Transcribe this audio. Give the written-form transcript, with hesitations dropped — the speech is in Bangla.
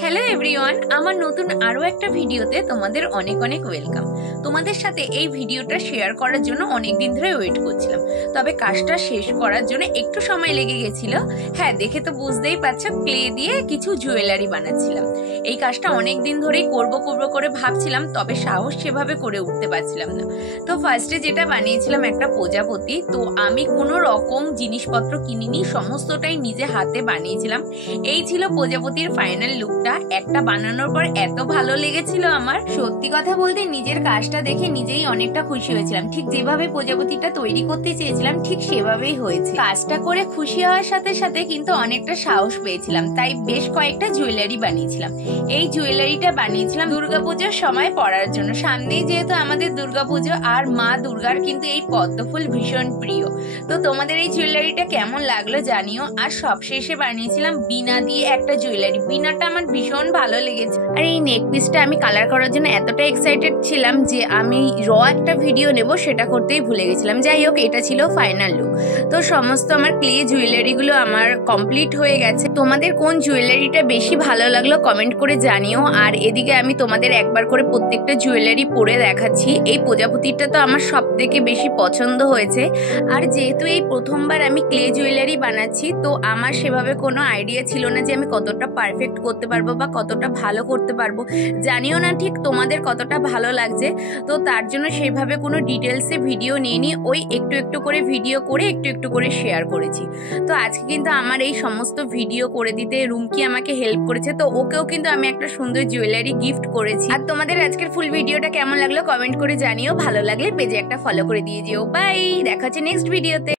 হ্যালো এভরিওয়ান, আমার নতুন আরো একটা ভিডিওতে তোমাদের অনেক অনেক ওয়েলকাম। তোমাদের সাথে এই ভিডিওটা শেয়ার করার জন্য অনেক দিন ধরে ওয়েট করছিলাম, তবে কাজটা শেষ করার জন্য একটু সময় লেগে গেছিল। হ্যাঁ, দেখে তো বুঝতেই পারছো, ক্লে দিয়ে কিছু জুয়েলারি বানাচ্ছিলাম। এই কাজটা অনেক দিন ধরেই করব করে ভাবছিলাম, তবে সাহস সেভাবে করে উঠতে পারছিলাম না। তো ফার্স্টে যেটা বানিয়েছিলাম একটা প্রজাপতি। তো আমি কোনো রকম জিনিসপত্র কিনিনি, সমস্তটাই নিজে হাতে বানিয়েছিলাম। এই ছিল প্রজাপতির ফাইনাল লুকটা। একটা বানানোর পর এত ভালো লেগেছিল আমার, সত্যি কথা বলতে নিজের কাজটা দেখে নিজেই অনেকটা খুশি হয়েছিলাম। ঠিক যেভাবে প্রজাপতিটা তৈরি করতে চেয়েছিলাম ঠিক সেভাবেই হয়েছে। কাজটা করে খুশি হওয়ার সাথে সাথে কিন্তু অনেকটা সাহস পেয়েছিলাম, তাই বেশ কয়েকটা জুয়েলারি বানিয়েছিলাম। এই জুয়েলারিটা বানিয়েছিলাম দুর্গাপূজার সময় পরার জন্য। সামনেই যেহেতু আমাদের দুর্গাপুজো, আর মা দুর্গার কিন্তু এই পদ্মফুল ভীষণ প্রিয়। তো তোমাদের এই জুয়েলারিটা কেমন লাগলো জানিও। আর সবশেষে বানিয়েছিলাম বিনা দিয়ে একটা জুয়েলারি। বিনাটা আমার ভীষণ ভালো লেগেছে। আর এই নেক পিসটা আমি কালার করার জন্য এতটা এক্সাইটেড ছিলাম যে আমি একটা ভিডিও নেব সেটা করতেই ভুলে গেছিলাম। যাই হোক, এটা ছিল ফাইনাল লুক। তো সমস্ত আমার ক্লে জুয়েলারিগুলো আমার কমপ্লিট হয়ে গেছে। তোমাদের কোন জুয়েলারিটা বেশি ভালো লাগলো কমেন্ট করে জানিও। আর এদিকে আমি তোমাদের একবার করে প্রত্যেকটা জুয়েলারি পরে দেখাচ্ছি। এই প্রজাপতিটা তো আমার সব থেকে বেশি পছন্দ হয়েছে। আর যেহেতু এই প্রথমবার আমি ক্লে জুয়েলারি বানাচ্ছি, তো আমার সেভাবে কোনো আইডিয়া ছিল না যে আমি কতটা পারফেক্ট করতে পারবো বা কতটা ভালো করতে পারবো। জানিও না ঠিক তোমাদের কতটা ভালো লাগছে। তো তার জন্য সেভাবে কোনো ডিটেলসে ভিডিও নিইনি, ওই একটু একটু করে ভিডিও করে একটু একটু করে শেয়ার করেছি। তো আজকে কিন্তু আমার এই সমস্ত ভিডিও করে দিতে রুমকি আমাকে হেল্প করেছে। তো ওকেও কিন্তু আমি একটা সুন্দর জুয়েলারি গিফট করেছি। আর তোমাদের আজকের ফুল ভিডিওটা কেমন লাগলো কমেন্ট করে জানিও। ভালো লাগলে পেজে একটা ফলো করে দিয়ে যেও। বাই, দেখা হচ্ছে নেক্সট ভিডিওতে।